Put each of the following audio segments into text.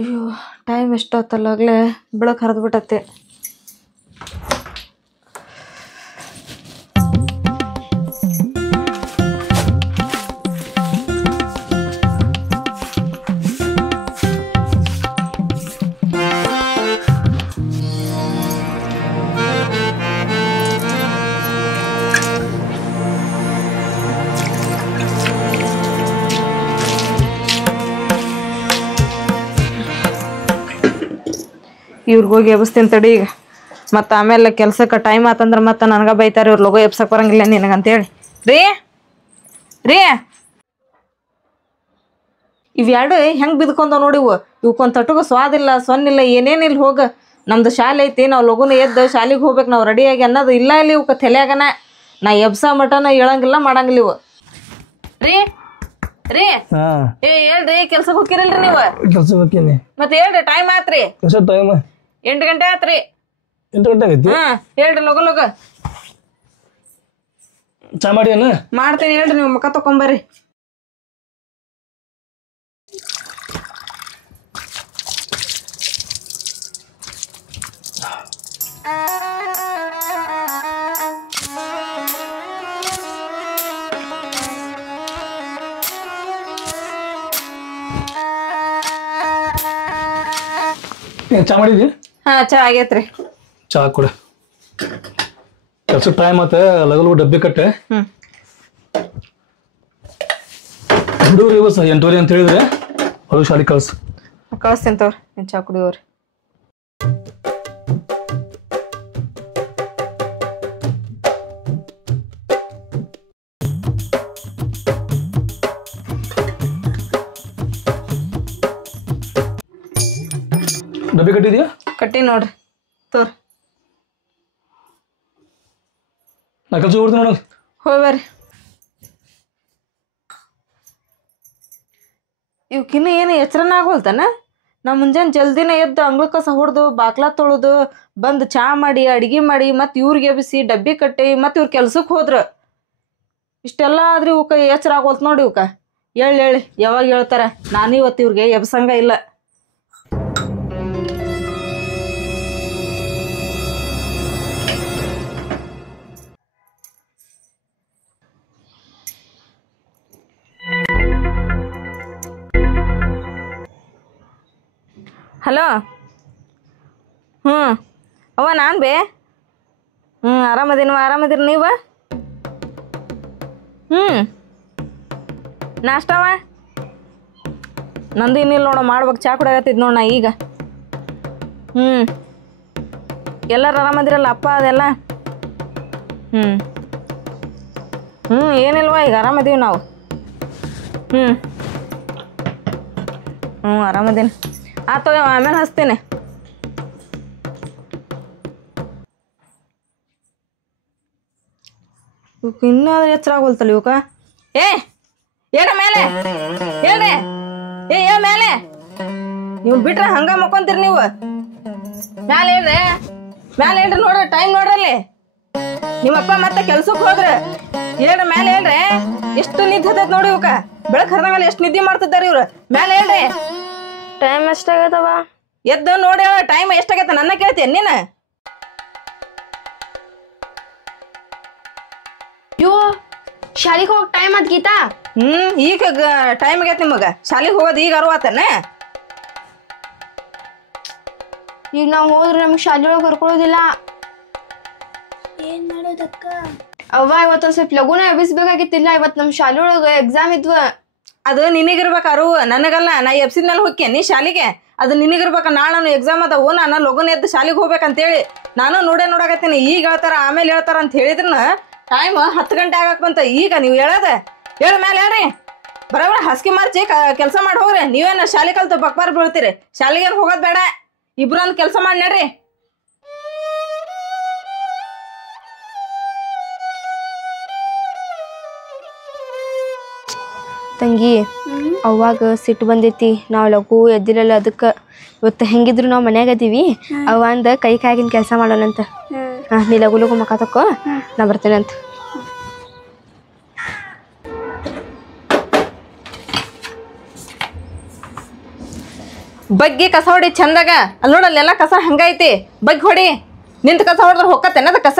ಅಯ್ಯೋ ಟೈಮ್ ಎಷ್ಟೊತ್ತಲ್ಲಾಗಲೇ ಬೆಳಕು ಹರಿದ್ಬಿಟ್ಟತ್ತೆ. ಇವ್ರಿಗೆ ಹೋಗಿ ಎಬ್ಸ್ತೀನಿ ತಡಿ ಈಗ. ಮತ್ತು ಆಮೇಲೆ ಕೆಲ್ಸಕ್ಕೆ ಟೈಮ್ ಆತಂದ್ರೆ ಮತ್ತೆ ನನಗೆ ಬೈತಾರೆ, ಇವ್ರು ಲಗೋ ಎಬ್ಸಕ್ಕೆ ಬರಂಗಿಲ್ಲ ನಿನಗಂತೇಳಿ. ರೀ ರೀ ಇವೆರಡು ಹೆಂಗೆ ಬಿದ್ಕೊಂಡವ್ ನೋಡಿ. ಇವಕ್ಕೊಂದು ತಟುಗು ಸ್ವಾದಿಲ್ಲ, ಸೊನ್ನಿಲ್ಲ, ಏನೇನಿಲ್ಲ. ಹೋಗ ನಮ್ದು ಶಾಲೆ ಐತಿ, ನಾವು ಲಗುನ ಎದ್ದು ಶಾಲೆಗೆ ಹೋಗ್ಬೇಕು, ನಾವು ರೆಡಿಯಾಗಿ ಅನ್ನೋದು ಇಲ್ಲ. ಇಲ್ಲಿ ಇವಕ್ಕೆ ತಲೆಯಾಗನ ನಾ ಎಬ್ಸ ಮಟನ ಹೇಳಂಗಿಲ್ಲ, ಮಾಡಂಗಿಲ್ಲ ಇವು. ರೀ ರೀ ಹೇಳ್ರಿ, ಕೆಲ್ಸಕ್ಕೆ ಹೋಗಿರಲ್ರಿ ನೀವು? ಕೆಲ್ಸಕ್ಕೆ ಹೋಗ್ತೀನಿ. ಮತ್ತೆ ಹೇಳ್ರಿ, ಟೈಮ್ ಆತ್ರಿ. ಟೈಮ್ 8 ಗಂಟೆ ಆತ್ರಿ. 8 ಗಂಟೆ ಆಗೈತಿ. ಹೇಳ್ರಿ ಲಗು ಲಗು. ಚಾ ಮಾಡಿ ಅನ್ನ ಮಾಡ್ತೀನಿ ಹೇಳ್ರಿ, ನೀವು ಮುಖ ತಕೊಂಬರ್ರಿ. ಚಾ ಮಾಡಿದ್ವಿ? ಚಾ ಆಗೇತ್ರಿ. ಚಾ ಕೊಡ. ಕೆಲ್ಸಕ್ಕೆ ಟೈಮ್ ಆತ, ಲಗಲು ಡಬ್ಬಿ ಕಟ್ಟೆ. ಹುಡುಗರು ಇವತ್ತು 8:30 ಅಂತ ಹೇಳಿದ್ರೆ ಅದು ಶಾಲೆಗೆ ಕಳಿಸ್ತೀನಿ ತವ್ರಿ. ನೀನು ಚಾ ಕುಡಿಯೋರಿ. ಡಬ್ಬಿ ಕಟ್ಟಿದ್ಯಾ? ಕಟ್ಟಿ ನೋಡ್ರಿ ತೋರಿ. ನಾ ಕೆಲ್ಸ ಹೋಗ್ತೀನಿ ನೋಡಲ್. ಹೋಗ್ಬರ್ರಿ. ಇವಕ್ಕಿನ್ನೂ ಏನು ಎಚ್ಚರನ ಆಗೋಲ್ತಾನ. ನಾ ಮುಂಜಾನೆ ಜಲ್ದಿನ ಎದ್ದು ಅಂಗ್ಳ ಕಸ ಹೊಡೆದು ಬಾಕ್ಲ ತೊಳೆದು ಬಂದು ಚಾ ಮಾಡಿ ಅಡುಗೆ ಮಾಡಿ ಮತ್ತು ಇವ್ರಿಗೆ ಎಬ್ಬಿಸಿ ಡಬ್ಬಿ ಕಟ್ಟಿ ಮತ್ತು ಇವ್ರು ಕೆಲ್ಸಕ್ಕೆ ಹೋದ್ರು. ಇಷ್ಟೆಲ್ಲ ಆದ್ರೆ ಇವಕ್ಕೆ ಎಚ್ಚರ ಆಗೋಲ್ತು ನೋಡಿ. ಇವಕ್ಕೆ ಹೇಳಿ ಯಾವಾಗ ಹೇಳ್ತಾರೆ. ನಾನು ಇವತ್ತು ಇವ್ರಿಗೆ ಎಬ್ಸಂಗ ಇಲ್ಲ. ಹಲೋ. ಅವ್ವ ನಾನು ಬೇ. ಆರಾಮದಿರಿ ನೀವು? ನಾಷ್ಟವ ನಂದು ಇನ್ನಿಲ್ಲ ನೋಡ, ಮಾಡ್ಬೇಕು. ಚಾ ಕುಡಿಯಕತ್ತಿದ್ ನೋಡ ನಾ ಈಗ. ಎಲ್ಲರೂ ಆರಾಮದಿರಲ್ಲ? ಅಪ್ಪ ಅದೆಲ್ಲ? ಏನಿಲ್ವ, ಈಗ ಆರಾಮದೀವಿ ನಾವು. ಆರಾಮದೀನಿ. ಆತೋ, ಆಮೇಲೆ ಹಚ್ತೀನಿ. ಇವಕ್ಕೆ ಇನ್ನಾದ್ರೂ ಎಚ್ಚರ ಆಗೋಲ್ತಲ್ಲ ಇವಕ್ಕ. ಏನ ಮೇಲೆ ಹೇಳ್ರಿ. ಮೇಲೆ ನೀವು ಬಿಟ್ರೆ ಹಂಗ ಮಕ್ಕೊಂತೀರಿ ನೀವು. ಮ್ಯಾಲೆ ಹೇಳ್ರಿ ನೋಡ್ರಿ, ಟೈಮ್ ನೋಡ್ರಲ್ಲಿ. ನಿಮ್ಮಪ್ಪ ಮತ್ತೆ ಕೆಲ್ಸಕ್ಕೆ ಹೋದ್ರೆ ಹೇಳ್ರಿ. ಮ್ಯಾಲೆ ಹೇಳ್ರಿ. ಎಷ್ಟು ನಿದ್ದೆ ಹತ್ತೈತ್ ನೋಡಿ ಇವಕ್ಕ. ಬೆಳಕ್ ಹರಿದಾಗಲ್ಲ ಎಷ್ಟು ನಿದ್ದೆ ಮಾಡ್ತಿದ್ದಾರೆ ಇವ್ರು. ಮ್ಯಾಲೆ ಹೇಳ್ರಿ. ಟೈಮ್ ಎಷ್ಟಾಗೈತವ? ಎದ್ದು ನೋಡಿ ಟೈಮ್ ಎಷ್ಟಾಗೈತ. ನನ್ನ ಕೇಳ್ತೀನಿ ನೀನು? ಯೋ ಶಾಲಿಗೆ ಹೋಗಿ ಟೈಮ್ ಆತ್ ಗೀತಾ. ಈಗ ಟೈಮ್ ಆಗೈತೆ ನಿಮಗ. ಶಾಲಿಗೆ ಹೋಗೋದು ಈಗ ಅರ್ವಾತನ? ಈಗ ನಾವು ಹೋದ್ರೆ ನಮ್ಗೆ ಶಾಲೆ ಒಳಗೆ ಕರ್ಕೊಳ್ಳೋದಿಲ್ಲ. ಏನ್ ಮಾಡೋದಕ್ಕ? ಅವ್ವ ಇವತ್ತೊಂದ್ ಸ್ವಲ್ಪ ಲಗುನ ಎಬ್ಬಿಸ್ಬೇಕಾಗಿತ್ತಿಲ್ಲ. ಇವತ್ತು ನಮ್ಮ ಶಾಲೆ ಒಳಗೆ ಎಕ್ಸಾಮ್ ಇದ್ವ. ಅದು ನಿನಗಿರ್ಬೇಕು ಅರು, ನನಗಲ್ಲ. ನಾ ಎಬ್ಸಿದ್ಮೇಲೆ ಹೋಗ್ಯ ನೀ ಶಾಲಿಗೆ. ಅದು ನಿನಗಿರ್ಬೇಕು. ನಾಳೆ ನಾನು ಎಕ್ಸಾಮ್ ಅದಾವು, ನಾನು ಲಗುನ ಎದ್ದು ಶಾಲಿಗೆ ಹೋಗ್ಬೇಕಂತೇಳಿ ನಾನು ನೋಡಕತ್ತೀನಿ. ಈಗ ಹೇಳ್ತಾರ ಆಮೇಲೆ ಹೇಳ್ತಾರ ಅಂತ ಹೇಳಿದ್ರನ ಟೈಮ್ 10 ಗಂಟೆ ಆಗಕ್ ಬಂತ. ಈಗ ನೀವು ಹೇಳದ ಹೇಳ ಮ್ಯಾಲೆ ಹೇಳ್ರಿ. ಬರೋಬ್ರ ಹಸ್ಕಿ ಮಾರ್ಚಿ ಕೆಲಸ ಮಾಡಿ ಹೋಗ್ರಿ. ನೀವೇನ ಶಾಲೆ ಕಲ್ತು ಬಕ್ಬಾರ್ ಬೀಳ್ತೀರಿ. ಶಾಲೆಗೇನು ಹೋಗೋದು ಬೇಡ. ಇಬ್ರು ಒಂದು ಕೆಲಸ ಮಾಡಿ ನಡ್ರಿ. ತಂಗಿ, ಅವಾಗ ಸಿಟ್ಟು ಬಂದೈತಿ. ನಾವು ಲಘು ಎದ್ದಿರಲ್ಲ. ಅದಕ್ಕೆ ಇವತ್ತು ಹೆಂಗಿದ್ರು ನಾವು ಮನ್ಯಾಗ ಅದೀವಿ. ಅವ ಅಂದ ಕೈ ಕಾಯಿಗಿನ ಕೆಲಸ ಮಾಡೋಣಂತ. ನೀ ಲಘು ಲಘು ಮಕ್ಕ ತಕ್ಕೋ, ನಾ ಬರ್ತೇನಂತ. ಬಗ್ಗಿ ಕಸ ಹೊಡಿ ಚಂದಾಗ. ಅಲ್ಲಿ ನೋಡಲ್ಲೆಲ್ಲ ಕಸ ಹಂಗೈತಿ, ಬಗ್ಗಿ ಹೊಡಿ. ನಿಂತ ಕಸ ಹೊಡೆದ್ರೆ ಹೊಕ್ಕತ್ತೇನದ ಕಸ?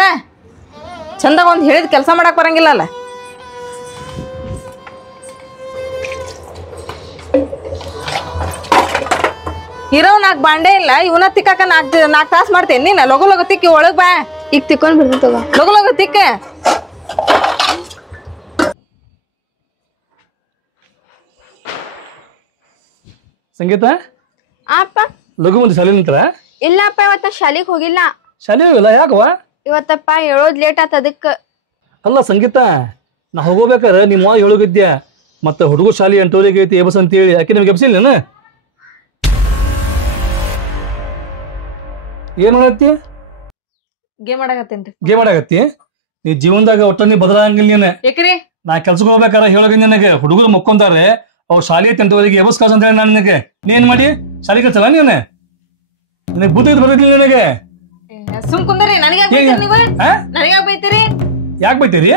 ಚಂದಾಗ ಒಂದು ಹೇಳಿದ ಕೆಲಸ ಮಾಡಕ್ ಬರಂಗಿಲ್ಲ ಅಲ್ಲ. ಇರೋ 4 ಬಾಂಡೆ ಇಲ್ಲ, ಇವನ ತಿಕ್ಕಾಕ 4 ತಾಸು ಮಾಡ್ತೇನೆ ನೀನು. ಲಗು ಲಗು ತಿಕ್ಕಿ ಒಳಗ್ ಬಾ. ಈಗ ತಿಕ್ಕೊಂಡ್ ಬರ್ತೀನಿ ತಗೋ. ಲಗು ಲಗು ತಿಕ್ಕ. ಸಂಗೀತ ಅಪ್ಪ ಲಘು ಮಂದಿ ಶಾಲೆ ನಿಂತರ? ಇಲ್ಲಪ್ಪ, ಇವತ್ತ ಶಾಲಿಗ್ ಹೋಗಿಲ್ಲ. ಶಾಲೆ ಹೋಗಿಲ್ಲ ಯಾಕವ? ಇವತ್ತಪ್ಪ ಹೇಳೋದ್ ಲೇಟ್ ಆತ ಅದಕ್ಕ. ಅಲ್ಲ ಸಂಗೀತ, ನಾ ಹೋಗೋಬೇಕಾರೆ ನಿಮ್ಮ ಹೇಳೋಗಿದ್ಯಾ ಮತ್ತೆ ಹುಡುಗ ಶಾಲೆ 8:30 ಐತಿ ಎಬಸ್ ಅಂತ ಹೇಳಿ. ಯಾಕೆ ನಿಮ್ಗೆ ಎಬ್ಸಿಲ್ಲ? ಏನ್ ಮಾಡತ್ತಿ? ಗೇಮ್ ಆಡಕತ್ತೇನ್ರಿ. ಗೇಮ್ ಆಡಕತ್ತಿ? ನೀ ಜೀವನದಾಗ ಒಟ್ಟ ನೀ ಬದಲಾಗಂಗಿಲ್ಲ ನೀನೆ. ಏಕ್ರಿ? ನಾ ಕೆಲ್ಸಕ್ಕೆ ಹೋಗ್ಬೇಕಾರ ಹೇಳೋಗಿ ನನಗೆ ಹುಡುಗರು ಮಕ್ಕೊಂತಾರೆ, ಅವ್ರು ಶಾಲೆ 8:30 ಎಬಸ್ ಕಾಸ್ ಅಂತ ಹೇಳಿ ನಾನು ನಿನಗೆ. ನೀ ಏನ್ ಮಾಡಿ ಶಾಲೆ ಕಲ್ಸಲ್ಲ ನೀನೆ? ನಿನಗೆ ಬುದ್ಧಿ ಬರೋದಿಲ್ಲ ನಿನಗೆ. ಸುಮ್ ಕುಂದ್ರಿ. ನನಗೆ ನನಗ್ಯಾಕ ಬೈತೀರಿ? ಯಾಕೆ ಬೈತೀರಿ?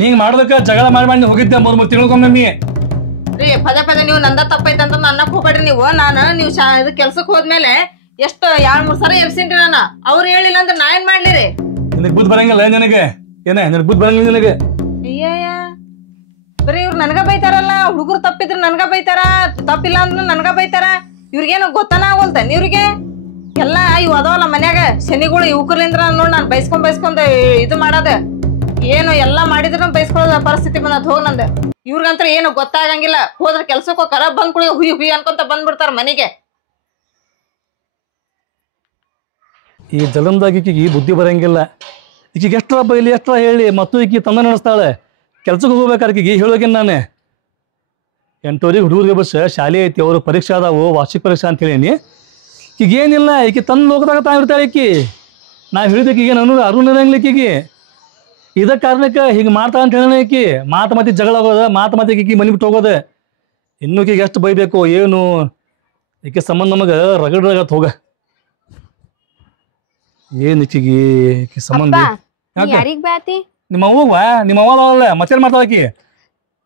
ನೀಂಗ್ ಮಾಡೋದಕ್ಕ ಜಗಳ ಮಾಡಿ ಹೋಗಿದ್ದೆ 3 ತಿಂಗಳಿಗೊಮ್ಮೆ. ರೀ ಪದೇ ನೀವು ನಂದ ತಪ್ಪೈತೆ ಅಂತ ಅನ್ನಕ್ ಹೋಗ್ಬೇಡ್ರಿ ನೀವು. ನೀವು ಇದು ಕೆಲ್ಸಕ್ ಹೋದ್ಮೇಲೆ ಎಷ್ಟು 2-3 ಸಲ ಎಬ್ಸಿನ್ರಿ ನಾನು. ಅವ್ರು ಹೇಳಿಲ್ಲ ಅಂದ್ರೆ ನಾ ಏನ್ ಮಾಡ್ಲಿರಿ? ನಿನಗೆ ಬುದ್ಧಿ ಬರಂಗಿಲ್ಲ ನಿನಗೆ? ಏನೇ ನಿನಗೆ ಬುದ್ಧಿ ಬರಂಗಿಲ್ಲ ನಿನಗೆ? ಅಯ್ಯಯ್ಯ, ಬರೀ ಇವ್ರು ನನ್ಗ ಬೈತಾರಲ್ಲ. ಹುಡುಗರು ತಪ್ಪಿದ್ರೆ ನನ್ಗ ಬೈತಾರ, ತಪ್ಪಿಲ್ಲ ಅಂದ್ರೆ ನನ್ಗ ಬೈತಾರ. ಇವ್ರಿಗೇನು ಗೊತ್ತಾನ ಆಗೋಲ್ತೇನ್ ಇವ್ರಿಗೆ? ಎಲ್ಲ ಇವ್ ಅದಾವಲ್ಲ ಮನ್ಯಾಗ ಶನಿಗಳು, ಇವ್ಕರ್ಲಿಂದ್ರ ನೋಡ್ ನಾನು ಬೈಸ್ಕೊಂಡ್ ಇದು ಮಾಡೋದ. ಏನು ಎಲ್ಲಾ ಮಾಡಿದ್ರು ಬೈಸ್ಕೊಳ್ಳೋದ ಪರಿಸ್ಥಿತಿ ಬಂದದ್ ಹೋಗ್ ನಂದು. ಇವ್ರಿಗಂತ್ರ ಏನು ಗೊತ್ತಾಗಂಗಿಲ್ಲ. ಹೋದ್ರ ಕೆಲ್ಸಕ್ಕೆ ಹೋಗಾರ ಬಂದ್ ಕುಳಿ ಹುಯ್ ಅನ್ಕೊಂತ ಬಂದ್ಬಿಡ್ತಾರ ಮನೆಗೆ. ಈ ಜಲಂದಾಗ ಈಕಿಗೆ ಬುದ್ಧಿ ಬರಂಗಿಲ್ಲ. ಈಕಿಗೆ ಎಷ್ಟರ ಬೈಲಿ ಎಷ್ಟರ ಹೇಳಿ ಮತ್ತು ಈಕಿ ತಂದ ನಡೆಸ್ತಾಳೆ. ಕೆಲ್ಸಕ್ಕೆ ಹೋಗ್ಬೇಕಾರೆ ಈಕಿಗೆ ಹೇಳೋಗೇನು ನಾನೇ 8:30 ಹುಡುಗರಿಗೆ ಬಸ್ ಶಾಲೆ ಐತಿ, ಅವರು ಪರೀಕ್ಷೆ ಅದಾವು, ವಾರ್ಷಿಕ ಪರೀಕ್ಷೆ ಅಂತ ಹೇಳೀನಿ. ಈಗ ಏನಿಲ್ಲ, ಈಕಿ ತಂದು ಲೋಕದಾಗ ತಾವಿರ್ತಾಳೆ ಈಕಿ. ನಾ ಹೇಳಿದಕ್ಕೆ ಈಗ ನಾನು ಅರುಣಿರಂಗಿಲ್ಲ ಈಕಿಗೆ. ಇದ ಕಾರಣಕ್ಕೆ ಹೀಗೆ ಮಾಡ್ತಾ ಅಂತ ಹೇಳ ಈಕಿ. ಮಾತು ಜಗಳ ಆಗೋದ, ಮಾತು ಈಕಿ ಮನೆ ಬಿಟ್ಟು ಹೋಗೋದೆ. ಇನ್ನೂ ಈಕಿಗೆ ಎಷ್ಟು ಬೈಬೇಕು ಏನು? ಈಕೆ ಸಂಬಂಧ ನಮಗೆ ರಗಡ್ ಹೋಗ. ಏನ್ ಈಕಿಗೆ ಸಂಬಂಧ? ಯಾರಿಗ್ ಬ್ಯಾತಿ? ನಿಮ್ಮ ಅವ್ವ ಮತ್ತೇನ್ ಮಾಡ್ತಾಳ ಆಕಿ?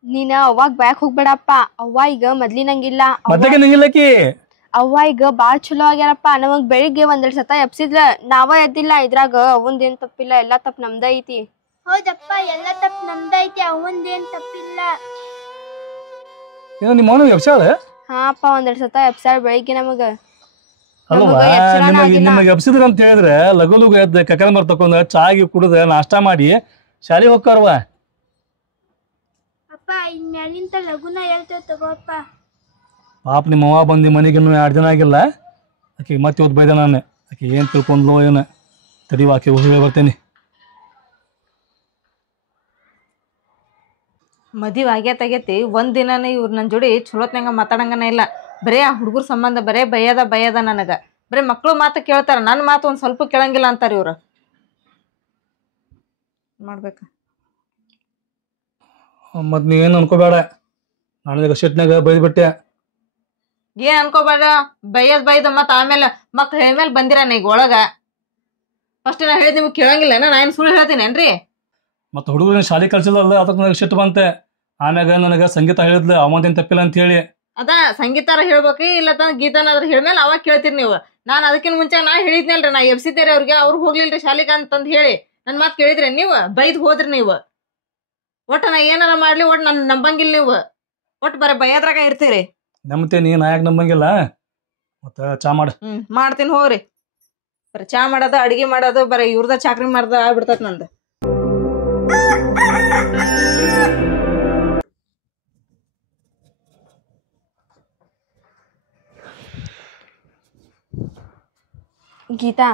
ನೀನ ಅವಾಗ ಬ್ಯಾಕ್ ಹೋಗ್ಬೇಡಪ್ಪ. ಅವ್ವ ಈಗ ಮೊದ್ಲಿನಂಗಿಲ್ಲ. ಮದ್ದಾಗ ನಿಂಗಿಲ್ಲಕಿ. ಅವ್ವ ಈಗ ಬಾಳ್ ಚಲೋ ಆಗ್ಯಾರಪ್ಪ. ನಮಗ್ ಬೆಳಿಗ್ಗೆ 1-2 ಸತ ಎಬ್ಸಿದ್ರ ನಾವ ಎದ್ದಿಲ್ಲ. ಇದ್ರಾಗ ಅವಂದೇನ್ ತಪ್ಪಿಲ್ಲ, ಎಲ್ಲಾ ತಪ್ಪ ನಮ್ದ ಐತಿ. ಹೌದಪ್ಪ, ಎಲ್ಲ ತಪ್ಪು ನಮ್ದೈತಿ, ಅವಂದೇನ್ ತಪ್ಪಿಲ್ಲ. ಏನೋ ನಿಮ್ಮ ಅವನು ಎಬ್ಸಾಳ? ಹಾ ಅಪ್ಪ, 1-2 ಸತ ಎಬ್ಸಾಳ ಬೆಳಿಗ್ಗೆ ನಮಗ. ನಿಮಗೆ ಎಬ್ಸಿದ್ರ ಅಂತ ಹೇಳಿದ್ರೆ ಲಘು ಲಘು ಎದ್ದು ಕಕ್ಕಲ ಮರ ತಕೊಂಡ ಚಾಗಿ ಕುಡಿದ ನಾಷ್ಟಾ ಮಾಡಿ ಶಾಲೆ ಹೋಗ್ತಾರವ. ಅಪ್ಪ ಇನ್ಮ್ಯಾಲಿಂತ ಲಘುನ ಹೇಳ್ತೇವೆ ತಗೋಪ್ಪ. ಪಾಪ ನಿಮ್ಮ ಅವ್ವ ಬಂದು ಮನೆಗೆ ಇನ್ನೂ 2 ದಿನ ಆಗಿಲ್ಲ. ಆಕೆ ಮತ್ತೆ ಓದ್ ಬೈದ ನಾನು. ಆಕೆ ಏನ್ ತಿಳ್ಕೊಂಡ್ಲೋ ಏನ ತಡಿವ, ಆಕೆ ಹೋಗಿ ಬರ್ತೇನೆ. ಮದುವೆ ಆಗೈತಿ 1 ದಿನಾನೇ ಇವ್ರು ನನ್ನ ಜೋಡಿ ಚಲೋತ್ನಂಗ ಮಾತಾಡಂಗನ ಇಲ್ಲ. ಬರೇ ಆ ಹುಡುಗರ ಸಂಬಂಧ ಬರೇ ಬಯ್ಯದ ನನಗ. ಬರೇ ಮಕ್ಳು ಮಾತು ಕೇಳ್ತಾರ, ನನ್ನ ಮಾತು ಒಂದ್ ಸ್ವಲ್ಪ ಕೇಳಂಗಿಲ್ಲ ಅಂತಾರ ಇವ್ರು. ಮಾಡ್ಬೇಕ ಮತ್ ನೀವೇನು ಅನ್ಕೋಬೇಡ. ನನಗೆ ಸಿಟ್ನಾಗ ಬೈದ್ಬಿಟ್ಟೆ. ಏನ್ ಅನ್ಕೋಬೇಡ. ಬೈದ್ ಮತ್ ಆಮೇಲೆ ಮಕ್ಳು ಹೇಳ್ಮೇಲೆ ಬಂದಿರ ಈಗ ಒಳಗ. ಫಸ್ಟ್ ನಾ ಹೇಳಿದ್ ನಿಮ್ಗೆ ಕೇಳಂಗಿಲ್ಲ, ನಾ ಏನ್ ಸುಳ್ಳು ಹೇಳ್ತೀನೇನ್ರಿ? ಮತ್ತ ಹುಡುಗರ ಶಾಲೆ ಕಳ್ಸಿಲ್ಲ, ಅದಕ್ಕೆ ನನಗೆ ಸಿಟ್ಟು ಬಂತೆ. ಆಮ್ಯಾಗ ನನಗ ಸಂಗೀತ ಹೇಳಿದ್ಲು ಅವಂದೇನ್ ತಪ್ಪಿಲ್ಲ ಅಂತ ಹೇಳಿ. ಅದ ಸಂಗೀತಾರ ಹೇಳ್ಬೇಕ್ರಿ, ಇಲ್ಲ ಗೀತಾನಾದ್ರ ಹೇಳ್ಮೇಲೆ ಅವಾಗ ಕೇಳ್ತೀರಿ ನೀವು. ನಾನ್ ಅದಕ್ಕಿಂತ ಮುಂಚೆ ನಾ ಹೇಳಿದ್ನಲ್ರಿ, ನಾ ಎಬ್ಸಿದ್ದೇರಿ ಅವ್ರಿಗೆ. ಅವ್ರು ಹೋಗ್ಲಿಲ್ರಿ ಶಾಲಿಗೆ ಅಂತಂದ್ ಹೇಳಿ ನನ್ ಮಾತ್ ಕೇಳಿದ್ರಿ ನೀವು? ಬೈದ್ ಹೋದ್ರಿ ನೀವು. ಒಟ್ಟ ನಾ ಏನಾರ ಮಾಡ್ಲಿ ಒಟ್ಟು ನನ್ ನಂಬಂಗಿಲ್ಲ ನೀವು. ಒಟ್ಟು ಬರೀ ಬೈಯದ್ರಾಗ ಇರ್ತೀರಿ. ನಂಬ್ತೇನಿ, ನಾ ಯಾಕೆ ನಂಬಂಗಿಲ್ಲ? ಮತ್ತ ಚಾ ಮಾಡ. ಮಾಡ್ತೀನಿ ಹೋಗ್ರಿ. ಬರೀ ಚಾ ಮಾಡೋದು, ಅಡಿಗೆ ಮಾಡೋದು, ಬರೀ ಇವ್ರದ ಚಾಕ್ರಿ ಮಾಡ್ದ ಆಗ್ಬಿಡ್ತತ್ ನಂದು. ಗೀತಾ,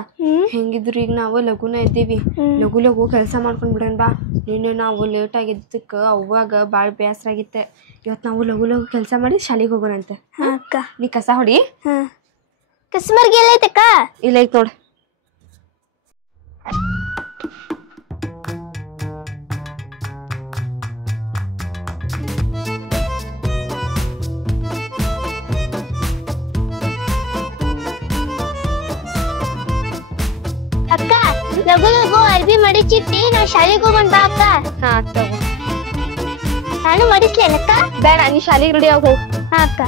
ಹೆಂಗಿದ್ರು ಈಗ ನಾವು ಲಘುನ ಇದ್ದೀವಿ. ಲಘು ಕೆಲಸ ಮಾಡ್ಕೊಂಡ್ ಬಿಡೋಣ ಬಾ. ನಿನ್ನೆ ನಾವು ಲೇಟ್ ಆಗಿದ್ದಕ್ಕ ಅವಾಗ ಭಾಳ ಬೇಸರ ಆಗಿತ್ತೆ. ಇವತ್ತು ನಾವು ಲಘು ಕೆಲಸ ಮಾಡಿ ಶಾಲೆಗೆ ಹೋಗೋಣಂತೆ. ಅಕ್ಕ ನೀ ಕಸ ಹೊಡಿ. ಕಸ್ಮರ್ಗೆ ಎಲ್ಲೈತಕ್ಕ? ಇಲ್ಲ ಐತ್ ನೋಡು. ಅಕ್ಕ ಲಘು ಅರ್ಬಿ ಮಡಿಚಿಟ್ಟಿ ನಾವ್ ಶಾಲೆಗೆ ಹೋಗೋಣ ಬಾ ಅಕ್ಕ. ಹಾ ತಗೋ. ನಾನು ಮಡಿಸ್ಲೇನಕ್ಕ? ಬೇಡ, ನೀ ಶಾಲೆಗೆ ರೆಡಿ ಆಗಿ ಹೋಗು. ಹಾ ಅಕ್ಕ.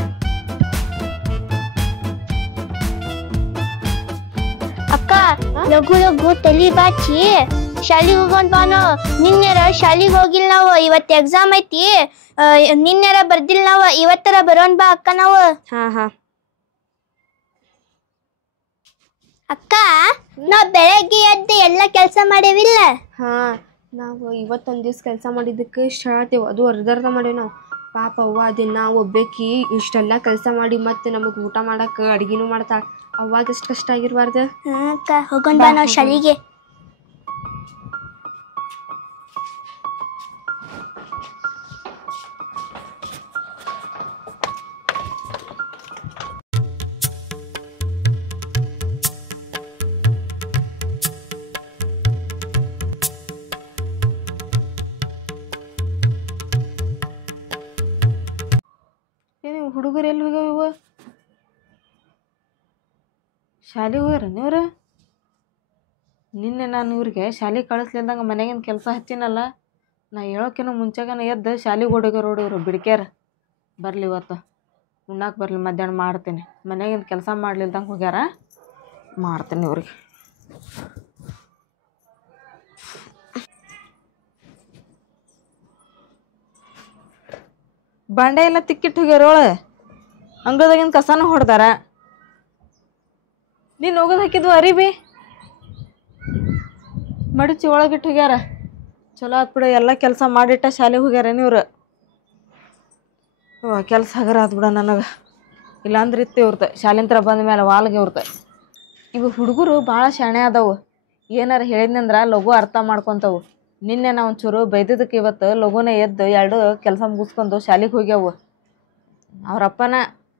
ಲಘು ಲಘು ತಲಿ ಬಾಚಿ ಶಾಲಿಗೆ ಹೋಗೋಣ ಬಾನು. ನಿನ್ನೆರ ಶಾಲಿಗೆ ಹೋಗಿಲ್ಲ ನಾವು, ಇವತ್ತು ಎಕ್ಸಾಮ್ ಐತಿ. ನಿನ್ನೆರ ಬರ್ದಿಲ್ಲ ನಾವು, ಇವತ್ತರ ಬರೋಣ ಬಾ ಅಕ್ಕ ನಾವು. ಹಾ ಅಕ್ಕ ನಾವ್ ಬೆಳಗ್ಗೆ ಎದ್ದು ಎಲ್ಲ ಕೆಲಸ ಮಾಡೇವಿಲ್ಲ. ಹಾ ನಾವು ಇವತ್ತೊಂದ್ ದಿವ್ಸ ಕೆಲಸ ಮಾಡಿದ್ದಕ್ಕೆ ಇಷ್ಟ ಹೇಳತ್ತೇವ್, ಅದು ಅರ್ಧರ್ಧ ಮಾಡೇವ್ ನಾವು. ಪಾಪ ಅವ್ವ ದಿನ ಒಬ್ಬೇಕಿ ಇಷ್ಟೆಲ್ಲ ಕೆಲಸ ಮಾಡಿ ಮತ್ತೆ ನಮಗ್ ಊಟ ಮಾಡಕ್ ಅಡ್ಗಿನೂ ಮಾಡ್ತಾಳ. ಅವಾಗ ಎಷ್ಟು ಕಷ್ಟ ಆಗಿರ್ಬಾರ್ದ. ಅಕ್ಕ ಹೋಗೋಣ ಬಾ ನಾವ್ ಶಾಲಿಗೆ. ಹುಡುಗರು ಎಲ್ಲಿ ಹೋಗ್ಯಾವ ಇವ? ಶಾಲೆಗೆ ಹೋಗ್ಯಾರ ಇವ್ರ? ನಿನ್ನೆ ನಾನು ಇವ್ರಿಗೆ ಶಾಲೆಗೆ ಕಳಿಸ್ಲಿಲ್ದಂಗೆ ಮನೆಗಿನ ಕೆಲಸ ಹಚ್ಚಿನಲ್ಲ, ನಾ ಹೇಳೋಕಿನ ಮುಂಚೆಗನ ಎದ್ದು ಶಾಲೆಗೆ ಹುಡುಗರು ಬಿಡ್ಕ್ಯಾರ. ಬರಲಿ ಇವತ್ತು ಉಣ್ಣಾಕೆ ಬರಲಿ, ಮಧ್ಯಾಹ್ನ ಮಾಡ್ತೀನಿ. ಮನೆಗಿನ ಕೆಲಸ ಮಾಡ್ಲಿಲ್ದಂಗೆ ಹೋಗ್ಯಾರ, ಮಾಡ್ತೀನಿ ಇವ್ರಿಗೆ. ಬಾಂಡೆ ಎಲ್ಲ ತಿಕ್ಕಿಟ್ಟು ಹೋಗ್ಯಾರೋಳ, ಅಂಗಳದಾಗಿನ ಕಸನೂ ಹೊಡ್ದಾರ. ನೀನು ಹೋಗೋದು ಹಾಕಿದ್ವು ಅರಿಬಿ ಮಡಿಚಿ ಒಳಗಿಟ್ಟು ಹೋಗ್ಯಾರ. ಚಲೋ ಆತ್ ಬಿಡ, ಎಲ್ಲ ಕೆಲಸ ಮಾಡಿಟ್ಟ ಶಾಲೆಗೆ ಹೋಗ್ಯಾರೇನು ಇವ್ರು. ಕೆಲಸ ಹಗರ ಆತ್ ಬಿಡ ನನಗೆ. ಇಲ್ಲಾಂದ್ರೆ ಇತ್ತು ಇವ್ರದ್ದು ಶಾಲೆಂತ್ರ ಬಂದ ಮೇಲೆ ವಾಲ್ಗೆ ಇವ್ರದ್ದು. ಇವು ಹುಡುಗರು ಭಾಳ ಶಾಣೆ ಅದಾವು, ಏನಾರು ಹೇಳಿದ್ನಂದ್ರೆ ಲಘು ಅರ್ಥ ಮಾಡ್ಕೊತಾವು. ನಿನ್ನೆ ನಾವು ಒಂಚೂರು ಬೈದಿದ್ದಕ್ಕೆ ಇವತ್ತು ಲಘುನೇ ಎದ್ದು 2 ಕೆಲಸ ಮುಗಿಸ್ಕೊಂಡು ಶಾಲೆಗೆ ಹೋಗ್ಯಾವು. ಅವ್ರಪ್ಪನ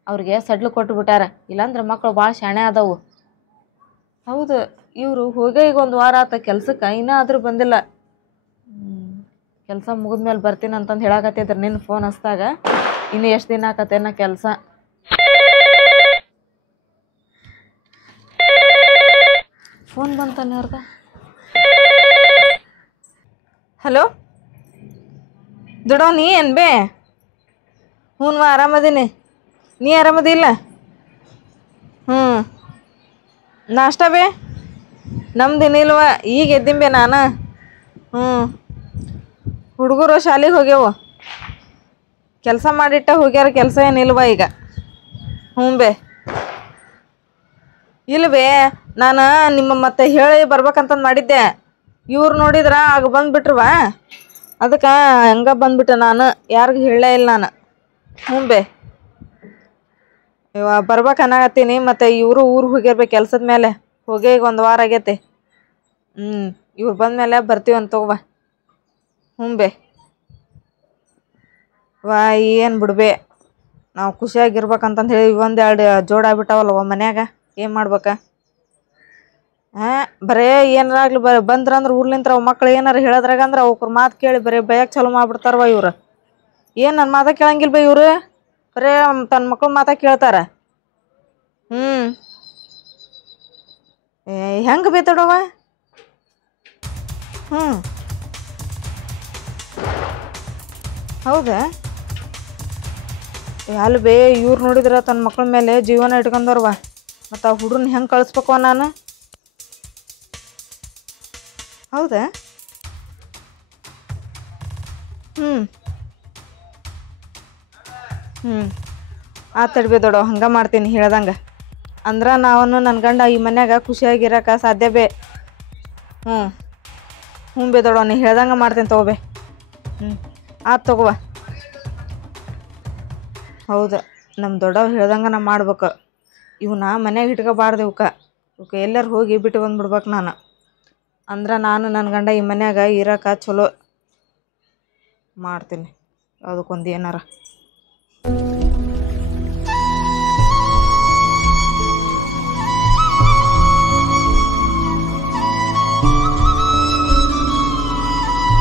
ಅವ್ರಿಗೆ ಸಡ್ಲು ಕೊಟ್ಬಿಟ್ಟಾರ, ಇಲ್ಲಾಂದ್ರೆ ಮಕ್ಕಳು ಭಾಳ ಶಾಣೆ ಅದಾವು. ಹೌದು, ಇವರು ಹೋಗೇ ಈಗ 1 ವಾರ ಆತ ಕೆಲ್ಸಕ್ಕೆ, ಇನ್ನೂ ಆದರೂ ಬಂದಿಲ್ಲ. ಕೆಲಸ ಮುಗಿದ್ಮೇಲೆ ಬರ್ತೀನಿ ಅಂತಂದು ಹೇಳಕತ್ತಿದ್ರು ನಿನ್ನ ಫೋನ್ ಹಚ್ಚಿದಾಗ. ಇನ್ನು ಎಷ್ಟು ದಿನ ಆಕತ್ತೇನ ಕೆಲಸ? ಫೋನ್ ಬಂತಾನೆ ಅವ್ರದ. ಹಲೋ ದುಡೋ, ನೀ ಏನು ಬೇ? ಹ್ಞೂ ಆರಾಮದೀನಿ, ನೀ ಆರಾಮದಿಲ್ಲ? ನಾಷ್ಟ ಬೇ? ನಮ್ದೇನಿಲ್ವ, ಈಗ ಎದ್ದಿಂಬೆ ನಾನು. ಹುಡುಗರು ಶಾಲೆಗೆ ಹೋಗ್ಯಾವು, ಕೆಲಸ ಮಾಡಿಟ್ಟ ಹೋಗ್ಯಾರ, ಕೆಲಸ ಏನಿಲ್ವ ಈಗ. ಬೇ ಇಲ್ಲ ಬೇ, ನಾನು ನಿಮ್ಮ ಮತ್ತೆ ಹೇಳಿ ಬರ್ಬೇಕಂತಂದು ಮಾಡಿದ್ದೆ. ಇವ್ರು ನೋಡಿದ್ರೆ ಆಗ ಬಂದುಬಿಟ್ರವ, ಅದಕ್ಕೆ ಹಂಗೆ ಬಂದ್ಬಿಟ್ಟೆ ನಾನು, ಯಾರಿಗೂ ಹೇಳೇ ಇಲ್ಲ ನಾನು. ಬೇ ಇವ ಬರ್ಬೇಕು ಅನ್ನಕತ್ತೀನಿ, ಮತ್ತು ಇವರು ಊರಿಗೆ ಹೋಗಿರ್ಬೇಕು ಕೆಲ್ಸದ ಮೇಲೆ. ಹೋಗಿ ಈಗ 1 ವಾರ ಆಗೈತಿ. ಇವ್ರು ಬಂದಮೇಲೆ ಬರ್ತೀವಂತ ತಗೋಬ. ಬೇ ಏನು ಬಿಡ್ಬೇ, ನಾವು ಖುಷಿಯಾಗಿರ್ಬೇಕಂತಂದು ಹೇಳಿ 1-2 ಜೋಡ ಆಗ್ಬಿಟ್ಟಾವಲ್ವ ಮನ್ಯಾಗ, ಏನು ಮಾಡ್ಬೇಕ? ಬರೇ ಏನಾರಾಗ್ಲಿ ಬಂದ್ರಂದ್ರೆ ಊರ್ಲಿಂತ್ರ ಅವು ಮಕ್ಳು ಏನಾರು ಹೇಳೋದ್ರಾಗಂದ್ರೆ ಅವ್ರ ಮಾತು ಕೇಳಿ ಬರೀ ಬಯಕ್ಕೆ ಚಲೋ ಮಾಡ್ಬಿಡ್ತಾರವ ಇವ್ರು. ಏನು ನನ್ನ ಮಾತಾ ಕೇಳಂಗಿಲ್ಲ ಬೈ ಇವರು, ಬರೇ ತನ್ನ ಮಕ್ಳ ಮಾತಾ ಕೇಳ್ತಾರ. ಹೆಂಗೆ ಬೇತಾಡವ? ಹೌದಾ? ಅಲ್ಲಿ ಬೇ ಇವ್ರು ನೋಡಿದ್ರೆ ತನ್ನ ಮಕ್ಳ ಮೇಲೆ ಜೀವನ ಇಟ್ಕೊಂಡವ್ರವ, ಮತ್ತು ಆ ಹುಡ್ರನ್ನ ಹೆಂಗೆ ಕಳಿಸ್ಬೇಕವ ನಾನು? ಹೌದಾ? ಆತಡ್ಬೇ ದೊಡ್ಡ, ಹಂಗೆ ಮಾಡ್ತೀನಿ ಹೇಳ್ದಂಗೆ. ಅಂದ್ರೆ ನಾವು ನನ್ನ ಗಂಡ ಈ ಮನ್ಯಾಗ ಖುಷಿಯಾಗಿರಕ್ಕೆ ಸಾಧ್ಯ ಬೇ. ಬೇ ದೊಡ್ಡ, ನೀ ಹೇಳ್ದಂಗೆ ಮಾಡ್ತೀನಿ ತಗೋಬೇ. ಆತು ತಗೋವ. ಹೌದು, ನಮ್ಮ ದೊಡ್ಡವ್ ಹೇಳ್ದಂಗೆ ನಾ ಮಾಡ್ಬೇಕು. ಇವನ್ನ ಮನ್ಯಾಗ ಇಟ್ಕೋಬಾರ್ದು, ಇವಕ್ಕೆ ಎಲ್ಲರೂ ಹೋಗಿ ಬಿಟ್ಟು ಬಂದ್ಬಿಡ್ಬೇಕು ನಾನು. ಅಂದ್ರೆ ನಾನು ನನ್ನ ಗಂಡ ಈ ಮನ್ಯಾಗ ಇರೋಕೆ ಚಲೋ ಮಾಡ್ತೀನಿ, ಯಾವುದಕ್ಕೊಂದು ಏನಾರ.